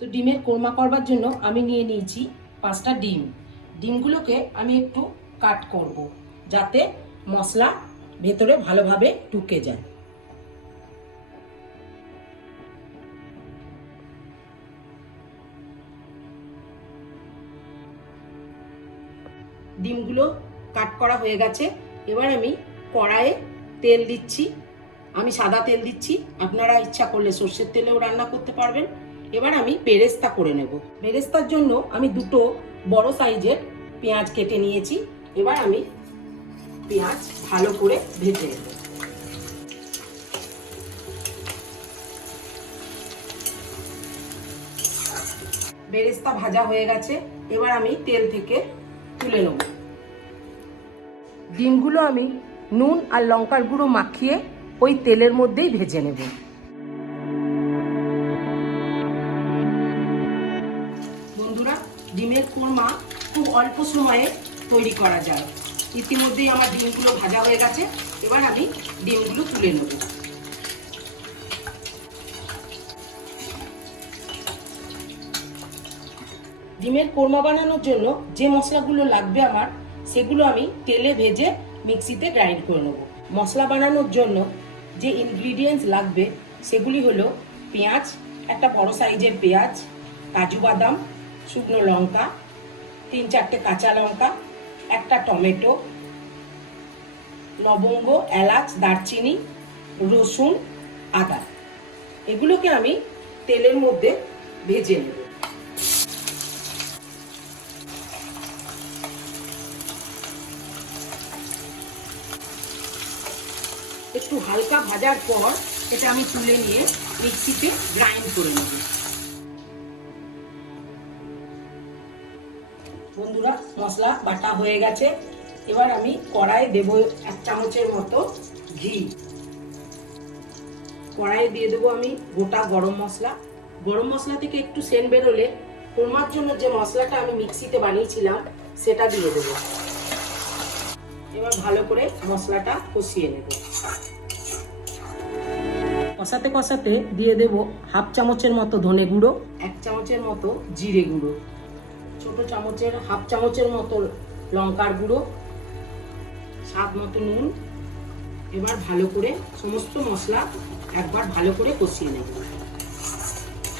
তো ডিমের কোরমা করবার জন্য আমি নিয়ে নিয়েছি পাঁচটা ডিম। ডিমগুলোকে আমি একটু কাট করব, যাতে মশলা ভেতরে ভালোভাবে ঢুকে যায়। ডিমগুলো কাট করা হয়ে গেছে। এবার আমি কড়াইয়ে তেল দিচ্ছি। আমি সাদা তেল দিচ্ছি। আপনারা ইচ্ছা করলে সর্ষের তেলেও রান্না করতে পারবেন। এবার আমি বেরেস্তা করে নেব। বেরেস্তার জন্য আমি দুটো বড় সাইজের পেঁয়াজ কেটে নিয়েছি। এবার আমি পেঁয়াজ ভালো করে ভেজে নেব। বেরেস্তা ভাজা হয়ে গেছে। এবার আমি তেল থেকে তুলে নেব। ডিমগুলো আমি নুন আর লঙ্কার গুঁড়ো মাখিয়ে ওই তেলের মধ্যেই ভেজে নেব। কোরমা খুব অল্প সময়ে তৈরি করা যায়। ইতিমধ্যেই আমার ডিমগুলো ভাজা হয়ে গেছে। এবার আমি ডিমগুলো তুলে নেব। ডিমের কোরমা বানানোর জন্য যে মশলাগুলো লাগবে আমার, সেগুলো আমি তেলে ভেজে মিক্সিতে গ্রাইন্ড করে নেব। মশলা বানানোর জন্য যে ইনগ্রিডিয়েন্টস লাগবে, সেগুলি হলো পেঁয়াজ, একটা বড় সাইজের পেঁয়াজ, কাজু বাদাম, শুকনো লঙ্কা তিন চারটে কাঁচা লঙ্কা, একটা টমেটো, লবঙ্গ, এলাচ, দারচিনি, রসুন, আদা। এগুলোকে আমি তেলের মধ্যে ভেজে নেব। একটু হালকা ভাজার পর এটা আমি তুলে নিয়ে মিক্সিতে গ্রাইন্ড করে নেব। বন্ধুরা, মশলা বাটা হয়ে গেছে। এবার আমি কড়াই দেব এক চামচের মতো ঘি। কড়াইয়ে দিয়ে দেবো আমি গোটা গরম মশলা। গরম মশলা থেকে একটু সেন বেরোলে কোরমার জন্য যে মশলাটা আমি মিক্সিতে বানিয়েছিলাম, সেটা দিয়ে দেবো। এবার ভালো করে মশলাটা কষিয়ে নেব। কষাতে কষাতে দিয়ে দেব হাফ চামচের মতো ধনে গুঁড়ো, এক চামচের মতো জিরে গুঁড়ো। ছোট চামচের, হাফ চামচের মতো লঙ্কার গুঁড়ো, স্বাদ মতো নুন। এবার ভালো করে সমস্ত মশলা একবার ভালো করে কষিয়ে নেব।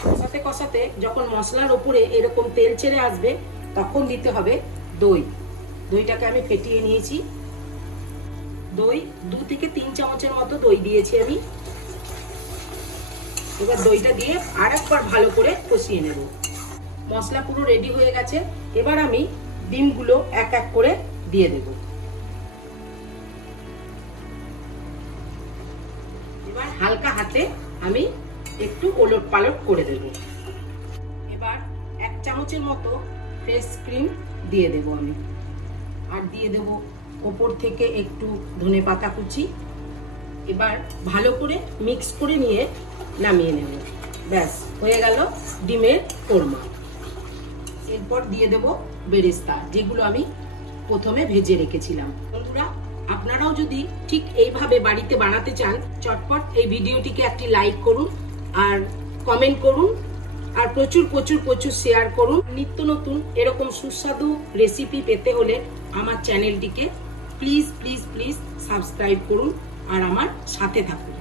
কষাতে কষাতে যখন মশলার ওপরে এরকম তেল ছেড়ে আসবে, তখন দিতে হবে দই। দইটাকে আমি ফেটিয়ে নিয়েছি। দই দু থেকে তিন চামচের মতো দই দিয়েছি আমি। এবার দইটা দিয়ে আর একবার ভালো করে কষিয়ে নেব। মশলা পুরো রেডি হয়ে গেছে। এবার আমি ডিমগুলো এক এক করে দিয়ে দেব। এবার হালকা হাতে আমি একটু ওলট পালট করে দেব। এবার এক চামচের মতো ফ্রেশ ক্রিম দিয়ে দেব আমি। আর দিয়ে দেব ওপর থেকে একটু ধনে পাতা কুচি। এবার ভালো করে মিক্স করে নিয়ে নামিয়ে নেব। ব্যাস, হয়ে গেল ডিমের কোরমা। এরপর দিয়ে দেব বেরেস্তা, যেগুলো আমি প্রথমে ভেজে রেখেছিলাম। বন্ধুরা, আপনারাও যদি ঠিক এইভাবে বাড়িতে বানাতে চান, চটপট এই ভিডিওটিকে একটি লাইক করুন আর কমেন্ট করুন আর প্রচুর প্রচুর প্রচুর শেয়ার করুন। নিত্য নতুন এরকম সুস্বাদু রেসিপি পেতে হলে আমার চ্যানেলটিকে প্লিজ প্লিজ প্লিজ সাবস্ক্রাইব করুন আর আমার সাথে থাকুন।